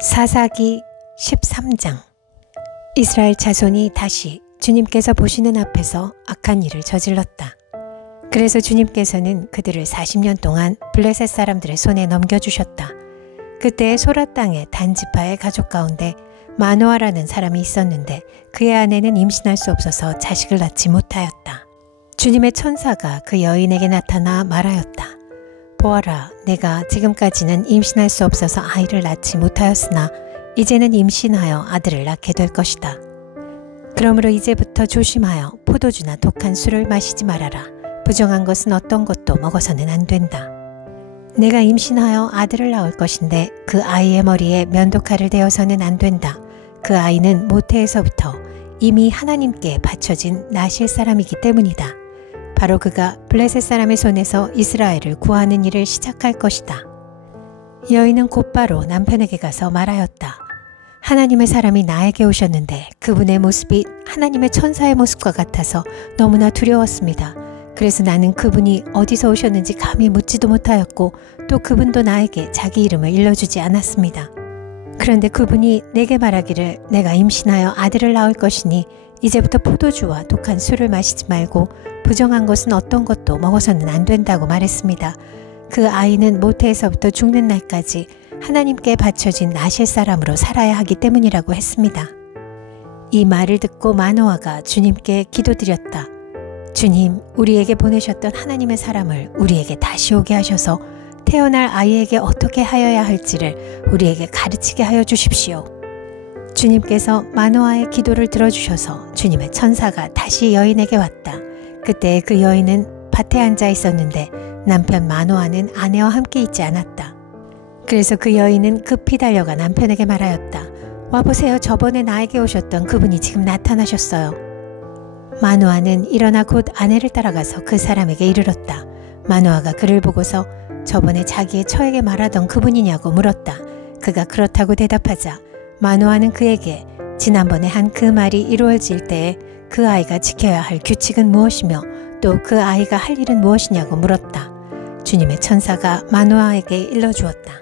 사사기 13장. 이스라엘 자손이 다시 주님께서 보시는 앞에서 악한 일을 저질렀다. 그래서 주님께서는 그들을 40년 동안 블레셋 사람들의 손에 넘겨주셨다. 그때 소라 땅의 단지파의 가족 가운데 마노아라는 사람이 있었는데 그의 아내는 임신할 수 없어서 자식을 낳지 못하였다. 주님의 천사가 그 여인에게 나타나 말하였다. 보아라, 내가 지금까지는 임신할 수 없어서 아이를 낳지 못하였으나 이제는 임신하여 아들을 낳게 될 것이다. 그러므로 이제부터 조심하여 포도주나 독한 술을 마시지 말아라. 부정한 것은 어떤 것도 먹어서는 안 된다. 내가 임신하여 아들을 낳을 것인데 그 아이의 머리에 면도칼을 대어서는 안 된다. 그 아이는 모태에서부터 이미 하나님께 바쳐진 나실 사람이기 때문이다. 바로 그가 블레셋 사람의 손에서 이스라엘을 구하는 일을 시작할 것이다. 여인은 곧바로 남편에게 가서 말하였다. 하나님의 사람이 나에게 오셨는데 그분의 모습이 하나님의 천사의 모습과 같아서 너무나 두려웠습니다. 그래서 나는 그분이 어디서 오셨는지 감히 묻지도 못하였고 또 그분도 나에게 자기 이름을 일러주지 않았습니다. 그런데 그분이 내게 말하기를 내가 임신하여 아들을 낳을 것이니 이제부터 포도주와 독한 술을 마시지 말고 부정한 것은 어떤 것도 먹어서는 안 된다고 말했습니다. 그 아이는 모태에서부터 죽는 날까지 하나님께 바쳐진 나실 사람으로 살아야 하기 때문이라고 했습니다. 이 말을 듣고 마노아가 주님께 기도드렸다. 주님, 우리에게 보내셨던 하나님의 사람을 우리에게 다시 오게 하셔서 태어날 아이에게 어떻게 하여야 할지를 우리에게 가르치게 하여 주십시오. 주님께서 마노아의 기도를 들어주셔서 주님의 천사가 다시 여인에게 왔다. 그때 그 여인은 밭에 앉아 있었는데 남편 마노아는 아내와 함께 있지 않았다. 그래서 그 여인은 급히 달려가 남편에게 말하였다. 와보세요. 저번에 나에게 오셨던 그분이 지금 나타나셨어요. 마노아는 일어나 곧 아내를 따라가서 그 사람에게 이르렀다. 마노아가 그를 보고서 저번에 자기의 처에게 말하던 그분이냐고 물었다. 그가 그렇다고 대답하자 마노아는 그에게 지난번에 한 그 말이 이루어질 때에 그 아이가 지켜야 할 규칙은 무엇이며 또 그 아이가 할 일은 무엇이냐고 물었다. 주님의 천사가 마노아에게 일러주었다.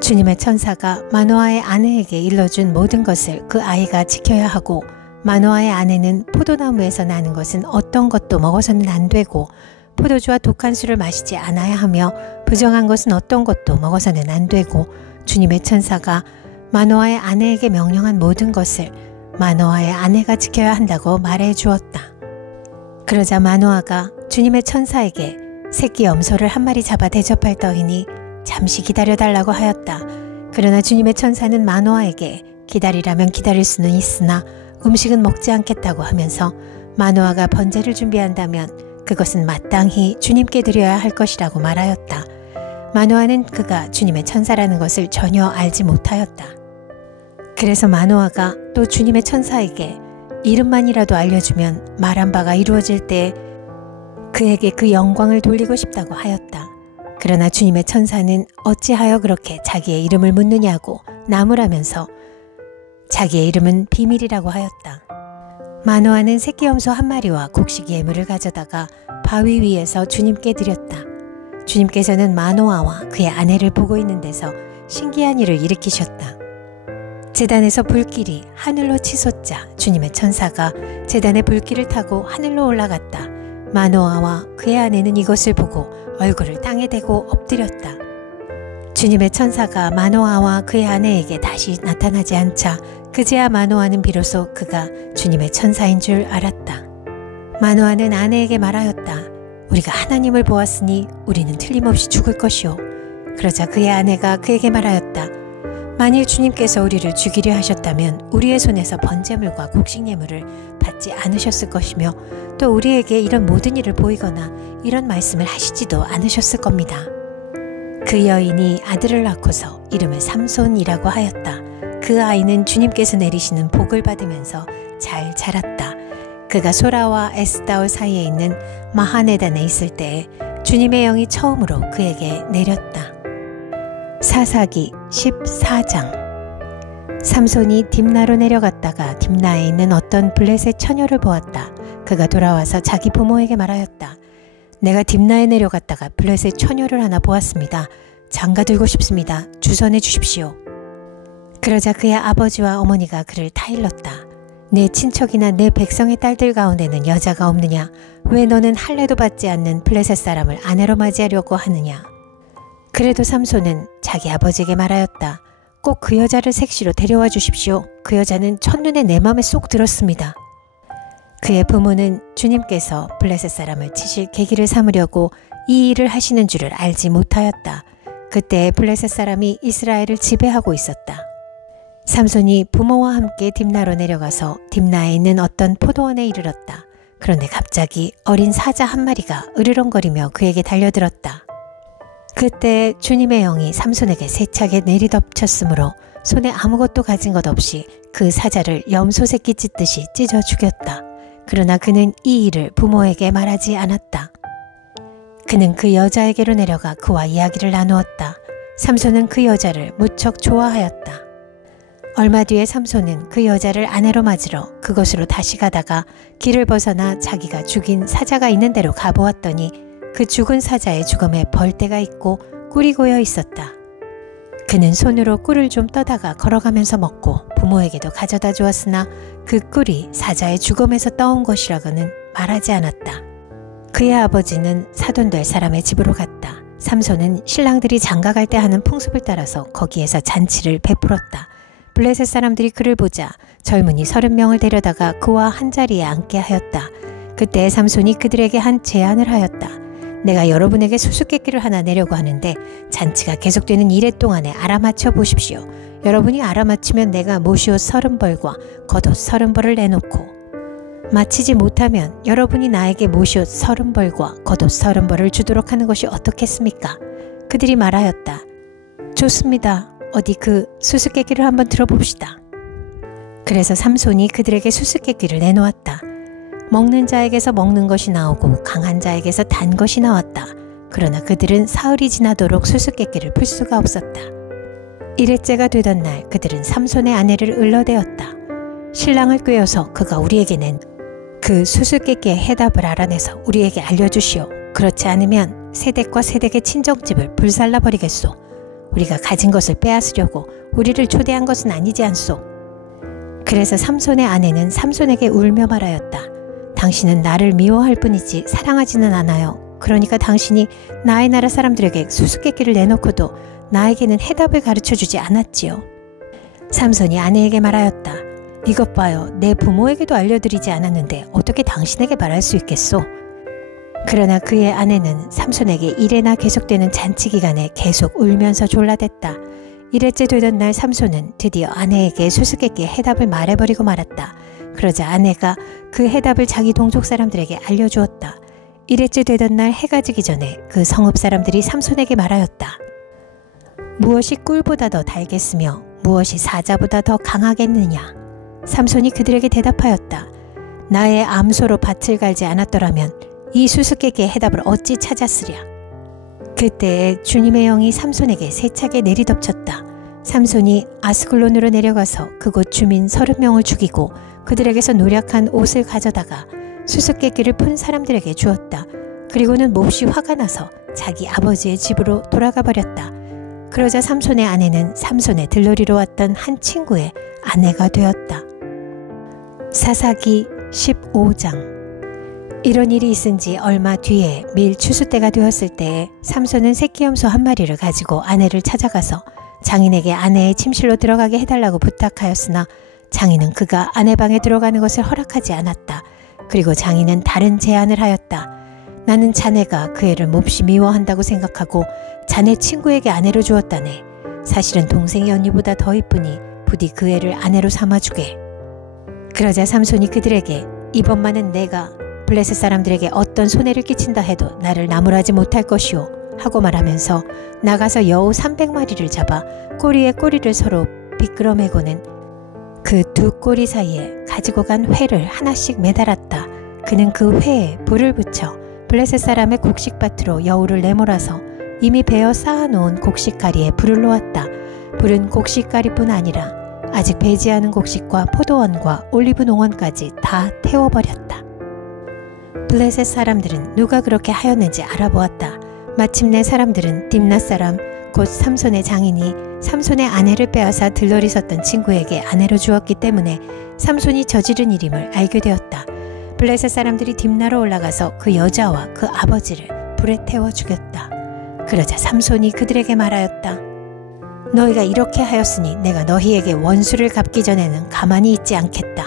주님의 천사가 마노아의 아내에게 일러준 모든 것을 그 아이가 지켜야 하고 마노아의 아내는 포도나무에서 나는 것은 어떤 것도 먹어서는 안 되고 포도주와 독한 술을 마시지 않아야 하며 부정한 것은 어떤 것도 먹어서는 안 되고 주님의 천사가 마노아의 아내에게 명령한 모든 것을 마노아의 아내가 지켜야 한다고 말해 주었다. 그러자 마노아가 주님의 천사에게 새끼 염소를 한 마리 잡아 대접할 터이니 잠시 기다려달라고 하였다. 그러나 주님의 천사는 마노아에게 기다리라면 기다릴 수는 있으나 음식은 먹지 않겠다고 하면서 마노아가 번제를 준비한다면 그것은 마땅히 주님께 드려야 할 것이라고 말하였다. 마노아는 그가 주님의 천사라는 것을 전혀 알지 못하였다. 그래서 마노아가 또 주님의 천사에게 이름만이라도 알려주면 말한 바가 이루어질 때 그에게 그 영광을 돌리고 싶다고 하였다. 그러나 주님의 천사는 어찌하여 그렇게 자기의 이름을 묻느냐고 나무라면서 자기의 이름은 비밀이라고 하였다. 마노아는 새끼 염소 한 마리와 곡식 예물을 가져다가 바위 위에서 주님께 드렸다. 주님께서는 마노아와 그의 아내를 보고 있는 데서 신기한 일을 일으키셨다. 제단에서 불길이 하늘로 치솟자 주님의 천사가 제단의 불길을 타고 하늘로 올라갔다. 마노아와 그의 아내는 이것을 보고 얼굴을 땅에 대고 엎드렸다. 주님의 천사가 마노아와 그의 아내에게 다시 나타나지 않자 그제야 마노아는 비로소 그가 주님의 천사인 줄 알았다. 마노아는 아내에게 말하였다. 우리가 하나님을 보았으니 우리는 틀림없이 죽을 것이오. 그러자 그의 아내가 그에게 말하였다. 만일 주님께서 우리를 죽이려 하셨다면 우리의 손에서 번제물과 곡식예물을 받지 않으셨을 것이며 또 우리에게 이런 모든 일을 보이거나 이런 말씀을 하시지도 않으셨을 겁니다. 그 여인이 아들을 낳고서 이름을 삼손이라고 하였다. 그 아이는 주님께서 내리시는 복을 받으면서 잘 자랐다. 그가 소라와 에스다올 사이에 있는 마하네단에 있을 때에 주님의 영이 처음으로 그에게 내렸다. 사사기 14장. 삼손이 딥나로 내려갔다가 딥나에 있는 어떤 블레셋 처녀를 보았다. 그가 돌아와서 자기 부모에게 말하였다. 내가 딥나에 내려갔다가 블레셋 처녀를 하나 보았습니다. 장가 들고 싶습니다. 주선해 주십시오. 그러자 그의 아버지와 어머니가 그를 타일렀다. 내 친척이나 내 백성의 딸들 가운데는 여자가 없느냐? 왜 너는 할례도 받지 않는 블레셋 사람을 아내로 맞이하려고 하느냐? 그래도 삼손은 자기 아버지에게 말하였다. 꼭 그 여자를 색시로 데려와 주십시오. 그 여자는 첫눈에 내 맘에 쏙 들었습니다. 그의 부모는 주님께서 블레셋 사람을 치실 계기를 삼으려고 이 일을 하시는 줄을 알지 못하였다. 그때 블레셋 사람이 이스라엘을 지배하고 있었다. 삼손이 부모와 함께 딥나로 내려가서 딥나에 있는 어떤 포도원에 이르렀다. 그런데 갑자기 어린 사자 한 마리가 으르렁거리며 그에게 달려들었다. 그때 주님의 영이 삼손에게 세차게 내리덮쳤으므로 손에 아무것도 가진 것 없이 그 사자를 염소 새끼 찢듯이 찢어 죽였다. 그러나 그는 이 일을 부모에게 말하지 않았다. 그는 그 여자에게로 내려가 그와 이야기를 나누었다. 삼손은 그 여자를 무척 좋아하였다. 얼마 뒤에 삼손은 그 여자를 아내로 맞으러 그곳으로 다시 가다가 길을 벗어나 자기가 죽인 사자가 있는 데로 가보았더니 그 죽은 사자의 죽음에 벌떼가 있고 꿀이 고여 있었다. 그는 손으로 꿀을 좀 떠다가 걸어가면서 먹고 부모에게도 가져다 주었으나 그 꿀이 사자의 죽음에서 떠온 것이라고는 말하지 않았다. 그의 아버지는 사돈될 사람의 집으로 갔다. 삼손은 신랑들이 장가갈 때 하는 풍습을 따라서 거기에서 잔치를 베풀었다. 블레셋 사람들이 그를 보자 젊은이 30명을 데려다가 그와 한자리에 앉게 하였다. 그때 삼손이 그들에게 한 제안을 하였다. 내가 여러분에게 수수께끼를 하나 내려고 하는데 잔치가 계속되는 이래 동안에 알아맞혀 보십시오. 여러분이 알아맞히면 내가 모시옷 30벌과 겉옷 30벌을 내놓고 마치지 못하면 여러분이 나에게 모시옷 30벌과 겉옷 30벌을 주도록 하는 것이 어떻겠습니까? 그들이 말하였다. 좋습니다. 어디 그 수수께끼를 한번 들어봅시다. 그래서 삼손이 그들에게 수수께끼를 내놓았다. 먹는 자에게서 먹는 것이 나오고 강한 자에게서 단 것이 나왔다. 그러나 그들은 사흘이 지나도록 수수께끼를 풀 수가 없었다. 일회째가 되던 날 그들은 삼손의 아내를 을러대었다. 신랑을 꾀어서 그가 우리에게 낸 그 수수께끼의 해답을 알아내서 우리에게 알려주시오. 그렇지 않으면 세댁과 세댁의 친정집을 불살라버리겠소. 우리가 가진 것을 빼앗으려고 우리를 초대한 것은 아니지 않소. 그래서 삼손의 아내는 삼손에게 울며 말하였다. 당신은 나를 미워할 뿐이지 사랑하지는 않아요. 그러니까 당신이 나의 나라 사람들에게 수수께끼를 내놓고도 나에게는 해답을 가르쳐주지 않았지요. 삼손이 아내에게 말하였다. 이것 봐요. 내 부모에게도 알려드리지 않았는데 어떻게 당신에게 말할 수 있겠소? 그러나 그의 아내는 삼손에게 이래나 계속되는 잔치 기간에 계속 울면서 졸라댔다. 일회째 되던 날 삼손은 드디어 아내에게 수수께끼의 해답을 말해버리고 말았다. 그러자 아내가 그 해답을 자기 동족 사람들에게 알려주었다. 일회째 되던 날 해가 지기 전에 그 성읍 사람들이 삼손에게 말하였다. 무엇이 꿀보다 더 달겠으며 무엇이 사자보다 더 강하겠느냐? 삼손이 그들에게 대답하였다. 나의 암소로 밭을 갈지 않았더라면 이 수수께끼의 해답을 어찌 찾았으랴. 그때 주님의 영이 삼손에게 세차게 내리덮쳤다. 삼손이 아스글론으로 내려가서 그곳 주민 30명을 죽이고 그들에게서 노략한 옷을 가져다가 수수께끼를 푼 사람들에게 주었다. 그리고는 몹시 화가 나서 자기 아버지의 집으로 돌아가 버렸다. 그러자 삼손의 아내는 삼손의 들러리로 왔던 한 친구의 아내가 되었다. 사사기 15장. 이런 일이 있은 지 얼마 뒤에 밀 추수 때가 되었을 때에 삼손은 새끼 염소 한 마리를 가지고 아내를 찾아가서 장인에게 아내의 침실로 들어가게 해달라고 부탁하였으나 장인은 그가 아내 방에 들어가는 것을 허락하지 않았다. 그리고 장인은 다른 제안을 하였다. 나는 자네가 그 애를 몹시 미워한다고 생각하고 자네 친구에게 아내로 주었다네. 사실은 동생이 언니보다 더 이쁘니 부디 그 애를 아내로 삼아주게. 그러자 삼손이 그들에게 이번만은 내가 블레셋 사람들에게 어떤 손해를 끼친다 해도 나를 나무라지 못할 것이오 하고 말하면서 나가서 여우 300마리를 잡아 꼬리에 꼬리를 서로 비끄러매고는 그 두 꼬리 사이에 가지고 간 회를 하나씩 매달았다. 그는 그 회에 불을 붙여 블레셋 사람의 곡식밭으로 여우를 내몰아서 이미 베어 쌓아놓은 곡식가리에 불을 놓았다. 불은 곡식가리뿐 아니라 아직 배지 않은 곡식과 포도원과 올리브 농원까지 다 태워버렸다. 블레셋 사람들은 누가 그렇게 하였는지 알아보았다. 마침내 사람들은 딥낫 사람 곧 삼손의 장인이 삼손의 아내를 빼앗아 들러리 섰던 친구에게 아내로 주었기 때문에 삼손이 저지른 일임을 알게 되었다. 블레셋 사람들이 딥나로 올라가서 그 여자와 그 아버지를 불에 태워 죽였다. 그러자 삼손이 그들에게 말하였다. 너희가 이렇게 하였으니 내가 너희에게 원수를 갚기 전에는 가만히 있지 않겠다.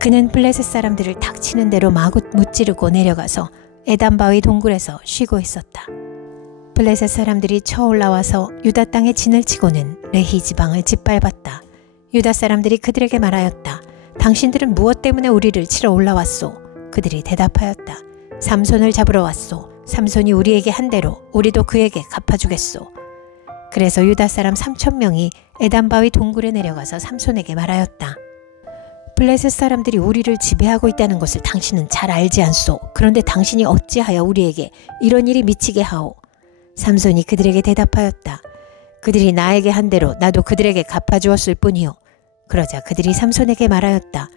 그는 블레셋 사람들을 닥치는 대로 마구 무찌르고 내려가서 에단바위 동굴에서 쉬고 있었다. 블레셋 사람들이 쳐 올라와서 유다 땅에 진을 치고는 레히 지방을 짓밟았다. 유다 사람들이 그들에게 말하였다. 당신들은 무엇 때문에 우리를 치러 올라왔소? 그들이 대답하였다. 삼손을 잡으러 왔소. 삼손이 우리에게 한 대로 우리도 그에게 갚아주겠소. 그래서 유다 사람 3,000명이 에단바위 동굴에 내려가서 삼손에게 말하였다. 블레셋 사람들이 우리를 지배하고 있다는 것을 당신은 잘 알지 않소. 그런데 당신이 어찌하여 우리에게 이런 일이 미치게 하오? 삼손이 그들에게 대답하였다. 그들이 나에게 한 대로 나도 그들에게 갚아주었을 뿐이요. 그러자 그들이 삼손에게 말하였다.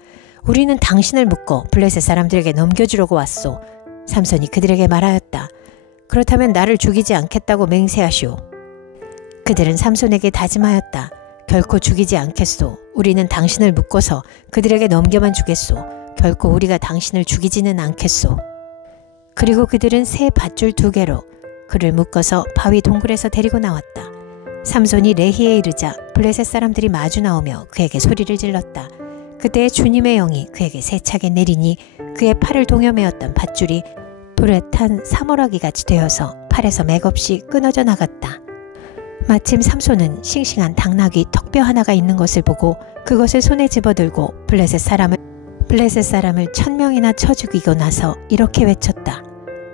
우리는 당신을 묶어 블레셋 사람들에게 넘겨주려고 왔소. 삼손이 그들에게 말하였다. 그렇다면 나를 죽이지 않겠다고 맹세하시오. 그들은 삼손에게 다짐하였다. 결코 죽이지 않겠소. 우리는 당신을 묶어서 그들에게 넘겨만 주겠소. 결코 우리가 당신을 죽이지는 않겠소. 그리고 그들은 새 밧줄 2개로 그를 묶어서 바위 동굴에서 데리고 나왔다. 삼손이 레히에 이르자 블레셋 사람들이 마주 나오며 그에게 소리를 질렀다. 그때 주님의 영이 그에게 세차게 내리니 그의 팔을 동여매었던 밧줄이 불에 탄 사물하기같이 되어서 팔에서 맥없이 끊어져 나갔다. 마침 삼손은 싱싱한 당나귀 턱뼈 하나가 있는 것을 보고 그것을 손에 집어들고 블레셋 사람을 1,000명이나 쳐 죽이고 나서 이렇게 외쳤다.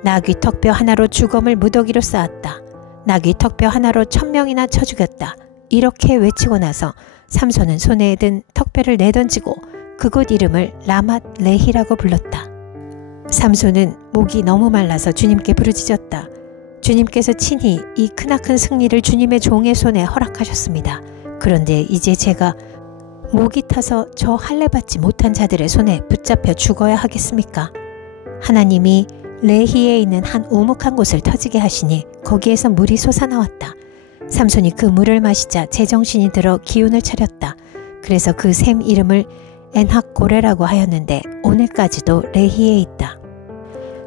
나귀 턱뼈 하나로 주검을 무더기로 쌓았다. 나귀 턱뼈 하나로 1,000명이나 쳐 죽였다. 이렇게 외치고 나서 삼손은 손에 든 턱뼈를 내던지고 그곳 이름을 라맛 레히라고 불렀다. 삼손은 목이 너무 말라서 주님께 부르짖었다. 주님께서 친히 이 크나큰 승리를 주님의 종의 손에 허락하셨습니다. 그런데 이제 제가 목이 타서 저 할례받지 못한 자들의 손에 붙잡혀 죽어야 하겠습니까? 하나님이 레히에 있는 한 우묵한 곳을 터지게 하시니 거기에서 물이 솟아나왔다. 삼손이 그 물을 마시자 제정신이 들어 기운을 차렸다. 그래서 그 샘 이름을 엔학고레라고 하였는데 오늘까지도 레히에 있다.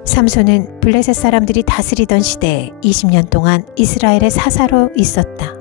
삼손은 블레셋 사람들이 다스리던 시대에 20년 동안 이스라엘의 사사로 있었다.